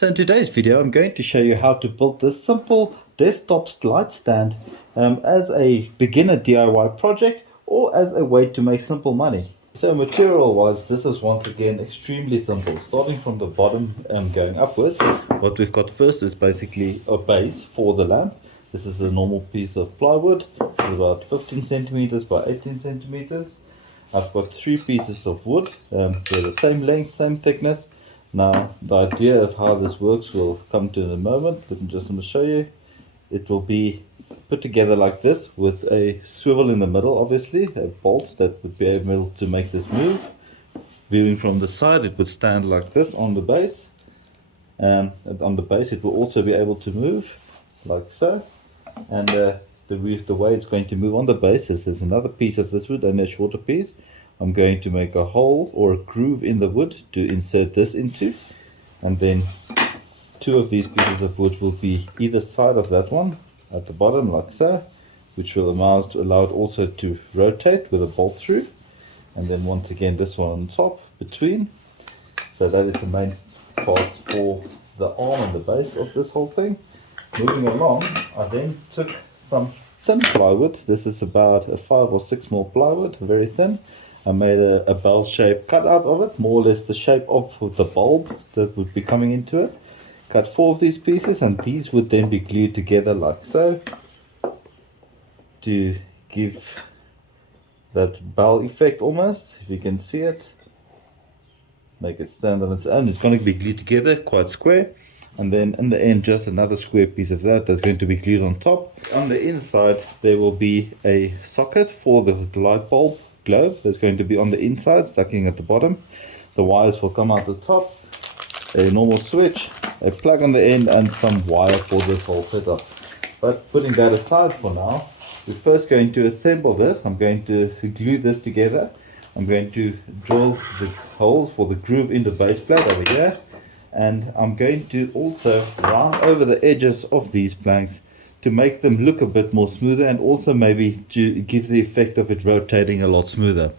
So in today's video I'm going to show you how to build this simple desktop light stand as a beginner DIY project or as a way to make simple money. So material wise, this is once again extremely simple. Starting from the bottom and going upwards, what we've got first is basically a base for the lamp. This is a normal piece of plywood. It's about 15 centimeters by 18 centimeters. I've got 3 pieces of wood. They're the same length, same thickness. Now the idea of how this works will come to in a moment. Let me just show you. It will be put together like this with a swivel in the middle, obviously, a bolt that would be able to make this move. Viewing from the side, it would stand like this on the base. And on the base it will also be able to move like so. And the way it's going to move on the base is there's another piece of this wood and a shorter piece. I'm going to make a hole or a groove in the wood to insert this into, and then 2 of these pieces of wood will be either side of that one at the bottom like so, which will allow it also to rotate with a bolt through, and then once again this one on top between. So that is the main parts for the arm and the base of this whole thing. Moving along, I then took some thin plywood. This is about a 5 or 6 mil plywood, very thin. I made a bell shape cut out of it, more or less the shape of the bulb that would be coming into it. Cut 4 of these pieces, and these would then be glued together like so to give that bell effect almost, if you can see it. Make it stand on its own. It's going to be glued together quite square, and then in the end just another square piece of that's going to be glued on top. On the inside there will be a socket for the light bulb globe that's going to be on the inside, sucking at the bottom. The wires will come out the top, a normal switch, a plug on the end, and some wire for this whole setup. But putting that aside for now, we're first going to assemble this. I'm going to glue this together. I'm going to drill the holes for the groove in the base plate over here, and I'm going to also round over the edges of these planks to make them look a bit more smoother, and also maybe to give the effect of it rotating a lot smoother.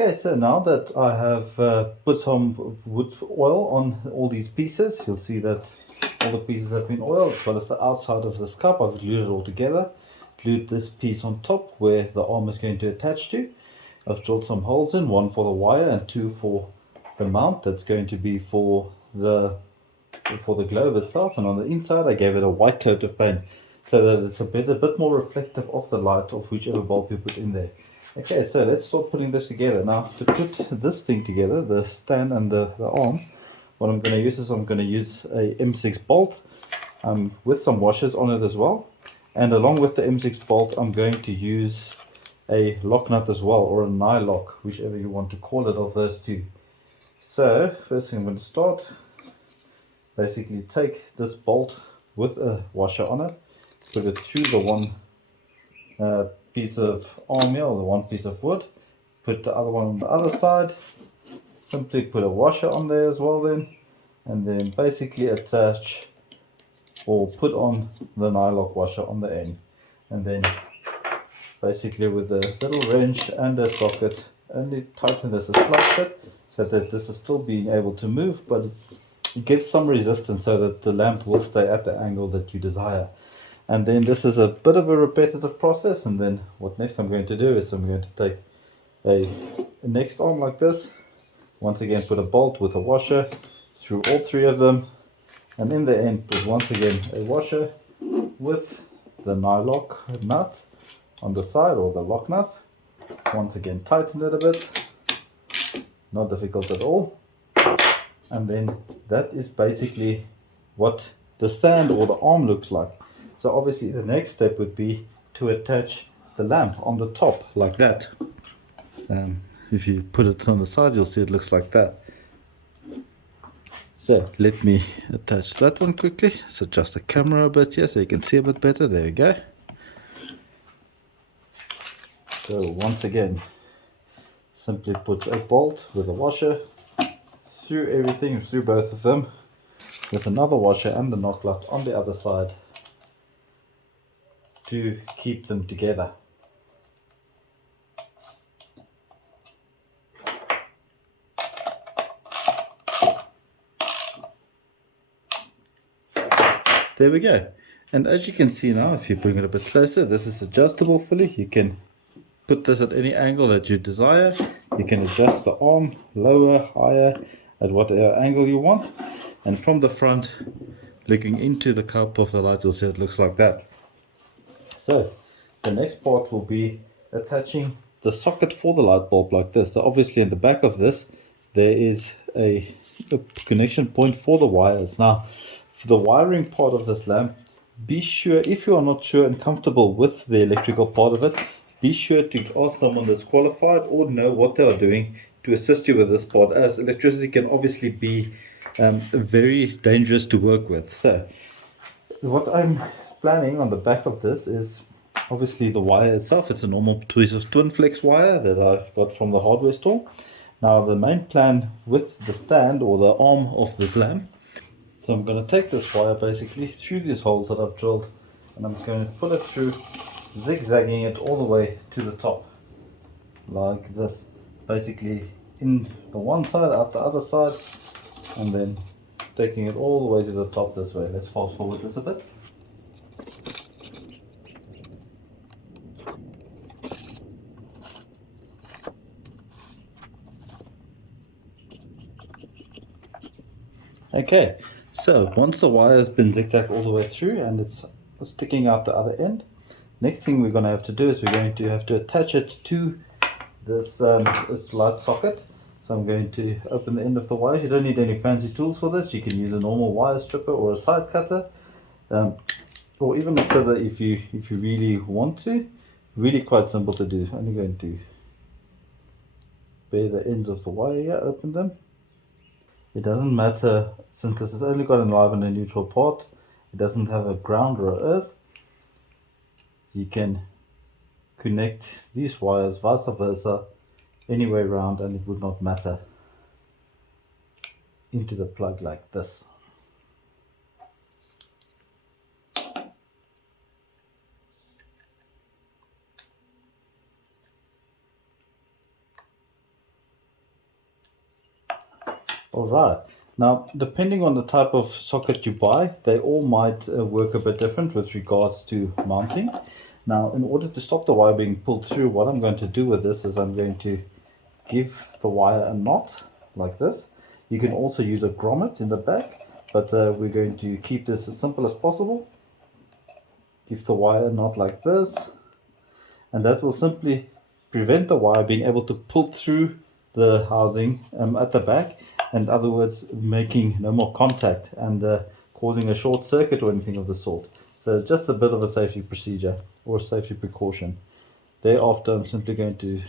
Okay, so now that I have put some wood oil on all these pieces, you'll see that all the pieces have been oiled, as well as the outside of this cup. I've glued it all together, glued this piece on top where the arm is going to attach to. I've drilled some holes in, 1 for the wire and 2 for the mount that's going to be for the globe itself. And on the inside I gave it a white coat of paint so that it's a bit more reflective of the light of whichever bulb you put in there. Okay, so let's start putting this together. Now, to put this thing together, the stand and the arm, what I'm going to use is I'm going to use a M6 bolt with some washers on it as well. And along with the M6 bolt, I'm going to use a lock nut as well, or a nylock, whichever you want to call it, of those two. So first thing I'm going to start, basically take this bolt with a washer on it, put it through the one piece of arm here, or the one piece of wood, put the other one on the other side, simply put a washer on there as well then, and then basically attach or put on the nylock washer on the end, and then basically with a little wrench and a socket only tighten this a slight bit so that this is still being able to move, but it gives some resistance so that the lamp will stay at the angle that you desire. And then this is a bit of a repetitive process, and then what next I'm going to do is I'm going to take a next arm like this, once again put a bolt with a washer through all three of them, and in the end put once again a washer with the nylock nut on the side, or the lock nut. Once again tighten it a bit, not difficult at all, and then that is basically what the stand or the arm looks like. So obviously the next step would be to attach the lamp on the top like that. If you put it on the side, you'll see it looks like that. So let me attach that one quickly. So adjust the camera a bit here so you can see a bit better. There we go. So once again, simply put a bolt with a washer through everything, through both of them, with another washer and the knock nut on the other side to keep them together. There we go. And as you can see now, if you bring it a bit closer, this is adjustable fully. You can put this at any angle that you desire. You can adjust the arm lower, higher, at whatever angle you want. And from the front, looking into the cup of the light, you'll see it looks like that. So the next part will be attaching the socket for the light bulb like this. So obviously in the back of this, there is a connection point for the wires. Now, for the wiring part of this lamp, be sure, if you are not sure and comfortable with the electrical part of it, be sure to ask someone that's qualified or know what they are doing to assist you with this part, as electricity can obviously be very dangerous to work with. So what I'm planning on the back of this is obviously the wire itself. It's a normal piece of twin flex wire that I've got from the hardware store. Now the main plan with the stand or the arm of this lamp, so I'm going to take this wire basically through these holes that I've drilled, and I'm going to pull it through, zigzagging it all the way to the top like this, basically in the one side, out the other side, and then taking it all the way to the top this way. Let's fast forward this a bit. Okay, so once the wire has been zigzagged all the way through and it's sticking out the other end, next thing we're going to have to do is we're going to have to attach it to this light socket. So I'm going to open the end of the wire. You don't need any fancy tools for this. You can use a normal wire stripper or a side cutter, or even a scissor if you really want to. Really quite simple to do. Only going to bare the ends of the wire here, open them. It doesn't matter, since this has only got a live and a neutral part, it doesn't have a ground or an earth. You can connect these wires vice versa any way around and it would not matter into the plug like this. Alright, now depending on the type of socket you buy, they all might work a bit different with regards to mounting. Now in order to stop the wire being pulled through, what I'm going to do with this is I'm going to give the wire a knot like this. You can also use a grommet in the back, but we're going to keep this as simple as possible. Give the wire a knot like this, and that will simply prevent the wire being able to pull through the housing at the back, in other words making no more contact and causing a short circuit or anything of the sort. So just a bit of a safety procedure or a safety precaution. Thereafter I'm simply going to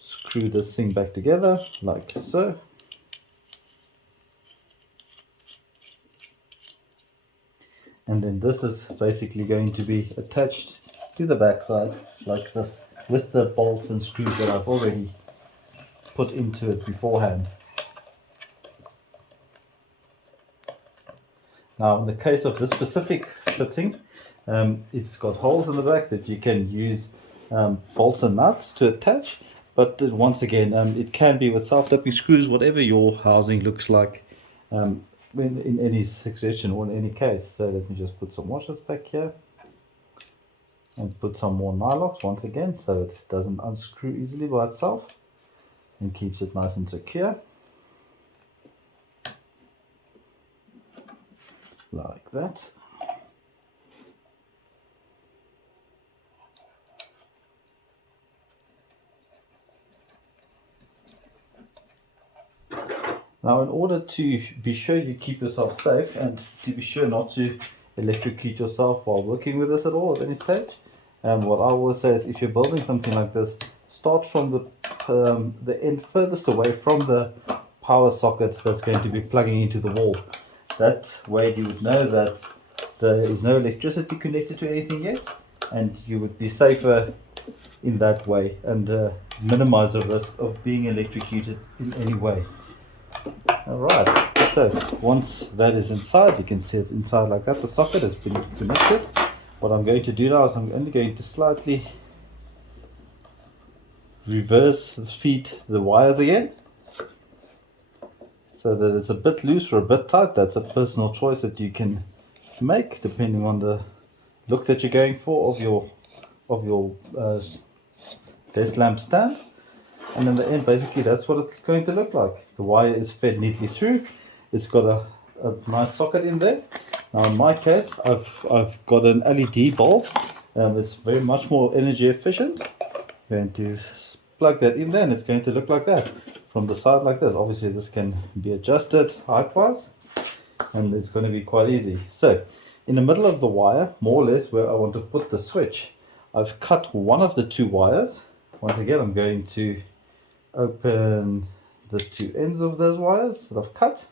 screw this thing back together like so. And then this is basically going to be attached to the backside like this with the bolts and screws that I've already put into it beforehand. Now in the case of this specific fitting, it's got holes in the back that you can use bolts and nuts to attach, but once again it can be with self-tapping screws, whatever your housing looks like in any situation or in any case. So let me just put some washers back here and put some more nylocks once again so it doesn't unscrew easily by itself and keeps it nice and secure. Like that. Now in order to be sure you keep yourself safe and to be sure not to electrocute yourself while working with this at all at any stage, what I always say is if you're building something like this, start from the end furthest away from the power socket that's going to be plugging into the wall. That way you would know that there is no electricity connected to anything yet, and you would be safer in that way and minimize the risk of being electrocuted in any way. Alright, so once that is inside, you can see it's inside like that. The socket has been connected. What I'm going to do now is I'm only going to slightly reverse feed the wires again so that it's a bit loose or a bit tight. That's a personal choice that you can make depending on the look that you're going for of your desk lamp stand. And in the end, basically that's what it's going to look like. The wire is fed neatly through. It's got a nice socket in there. Now in my case, I've got an LED bulb. It's very much more energy efficient. I'm going to plug that in there and it's going to look like that from the side like this. Obviously this can be adjusted height-wise and it's going to be quite easy. So in the middle of the wire, more or less where I want to put the switch, I've cut one of the two wires. Once again, I'm going to open the two ends of those wires that I've cut,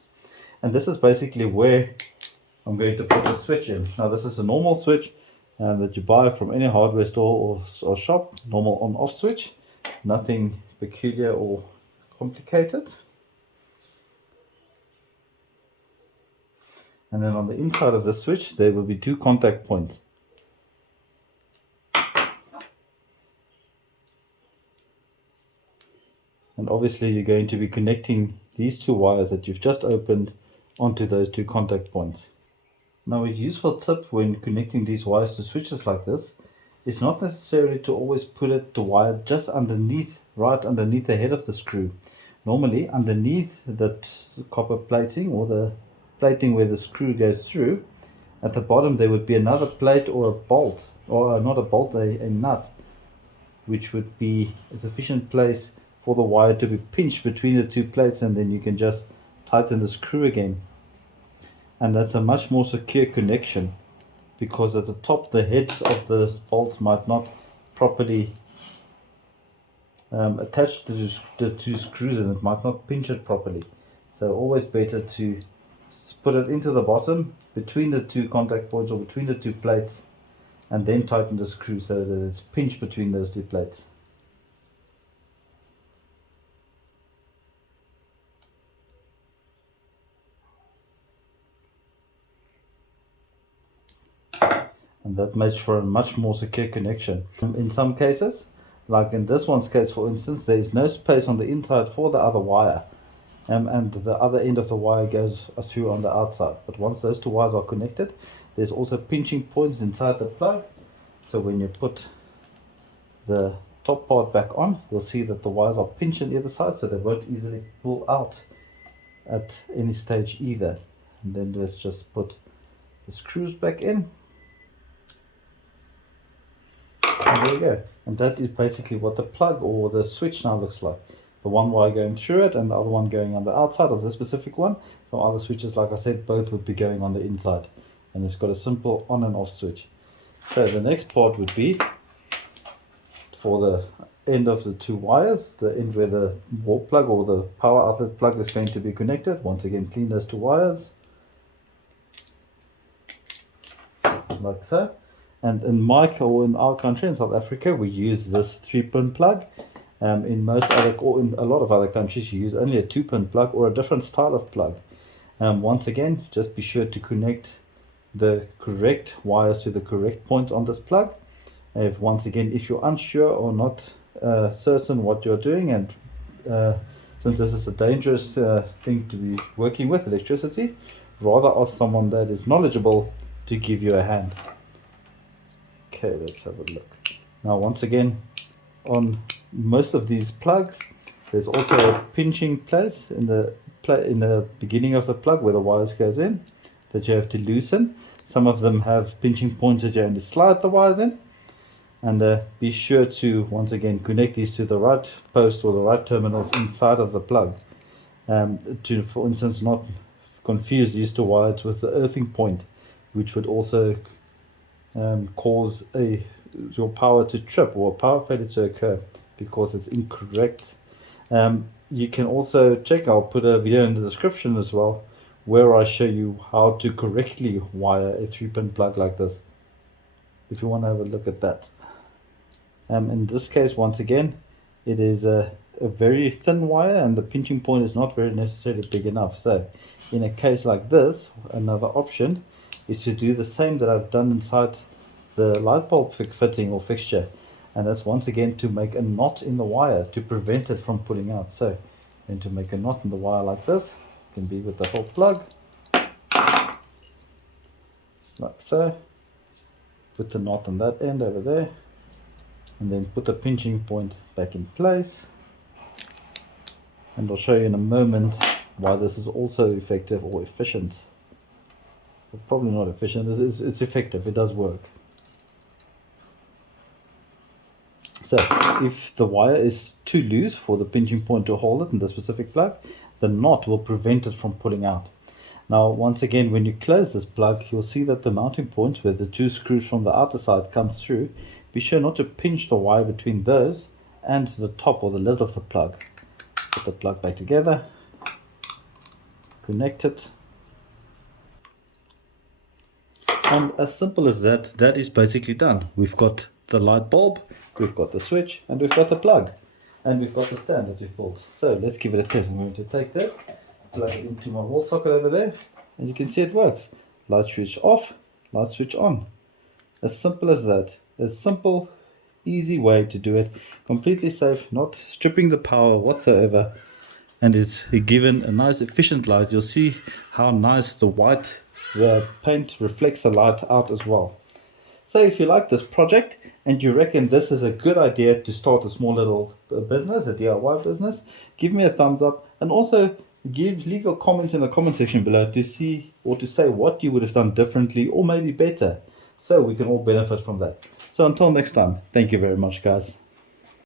and this is basically where I'm going to put the switch in. Now this is a normal switch that you buy from any hardware store or shop, normal on-off switch, nothing peculiar or complicated. And then on the inside of the switch there will be two contact points. And obviously you're going to be connecting these two wires that you've just opened onto those two contact points. Now a useful tip when connecting these wires to switches like this is not necessarily to always put the wire just underneath, right underneath the head of the screw. Normally underneath that copper plating or the plating where the screw goes through, at the bottom there would be another plate or a bolt, or not a bolt, a nut, which would be a sufficient place for the wire to be pinched between the two plates, and then you can just tighten the screw again. And that's a much more secure connection because at the top the head of the bolts might not properly attach to the two screws and it might not pinch it properly. So always better to put it into the bottom between the two contact points or between the two plates and then tighten the screw so that it's pinched between those two plates. And that makes for a much more secure connection. In some cases, like in this one's case for instance, there is no space on the inside for the other wire, and the other end of the wire goes through on the outside. But once those two wires are connected, there's also pinching points inside the plug, so when you put the top part back on, you'll see that the wires are pinched on either side so they won't easily pull out at any stage either. And then let's just put the screws back in. And there you go. And that is basically what the plug or the switch now looks like. The one wire going through it and the other one going on the outside of this specific one. Some other switches, like I said, both would be going on the inside. And it's got a simple on and off switch. So the next part would be for the end of the two wires, the end where the wall plug or the power outlet plug is going to be connected. Once again, clean those two wires. like so. And in in our country, in South Africa, we use this 3-pin plug. In a lot of other countries, you use only a 2-pin plug or a different style of plug. Once again, just be sure to connect the correct wires to the correct point on this plug. Once again, if you're unsure or not certain what you're doing, and since this is a dangerous thing to be working with, electricity, rather ask someone that is knowledgeable to give you a hand. Okay, let's have a look. Now, once again, on most of these plugs, there's also a pinching place in the beginning of the plug where the wires goes in that you have to loosen. Some of them have pinching points that you have to slide the wires in. And be sure to, once again, connect these to the right post or the right terminals inside of the plug. To, for instance, not confuse these two wires with the earthing point, which would also cause your power to trip or a power failure to occur because it's incorrect. You can also check, I'll put a video in the description as well, where I show you how to correctly wire a 3-pin plug like this, if you want to have a look at that. In this case, once again, it is a very thin wire and the pinching point is not very necessarily big enough. So in a case like this, another option is to do the same that I've done inside the light bulb fitting or fixture, and that's once again to make a knot in the wire to prevent it from pulling out. So then to make a knot in the wire like this, can be with the whole plug, like so. Put the knot on that end over there, and then put the pinching point back in place. And I'll show you in a moment why this is also effective or efficient. Well, probably not efficient, it's effective, it does work. So if the wire is too loose for the pinching point to hold it in the specific plug, the knot will prevent it from pulling out. Now, once again, when you close this plug, you'll see that the mounting points where the 2 screws from the outer side come through, be sure not to pinch the wire between those and the top or the lid of the plug. Put the plug back together, connect it, and as simple as that, that is basically done. We've got the light bulb, we've got the switch, and we've got the plug, and we've got the stand that we've built. So let's give it a test. I'm going to take this, plug it into my wall socket over there, and you can see it works. Light switch off, light switch on. As simple as that. A simple, easy way to do it. Completely safe, not stripping the power whatsoever, and it's given a nice efficient light. You'll see how nice the white paint reflects the light out as well. So if you like this project and you reckon this is a good idea to start a small little business, a DIY business, give me a thumbs up, and also leave your comments in the comment section below to see or to say what you would have done differently or maybe better, so we can all benefit from that. So until next time, thank you very much, guys.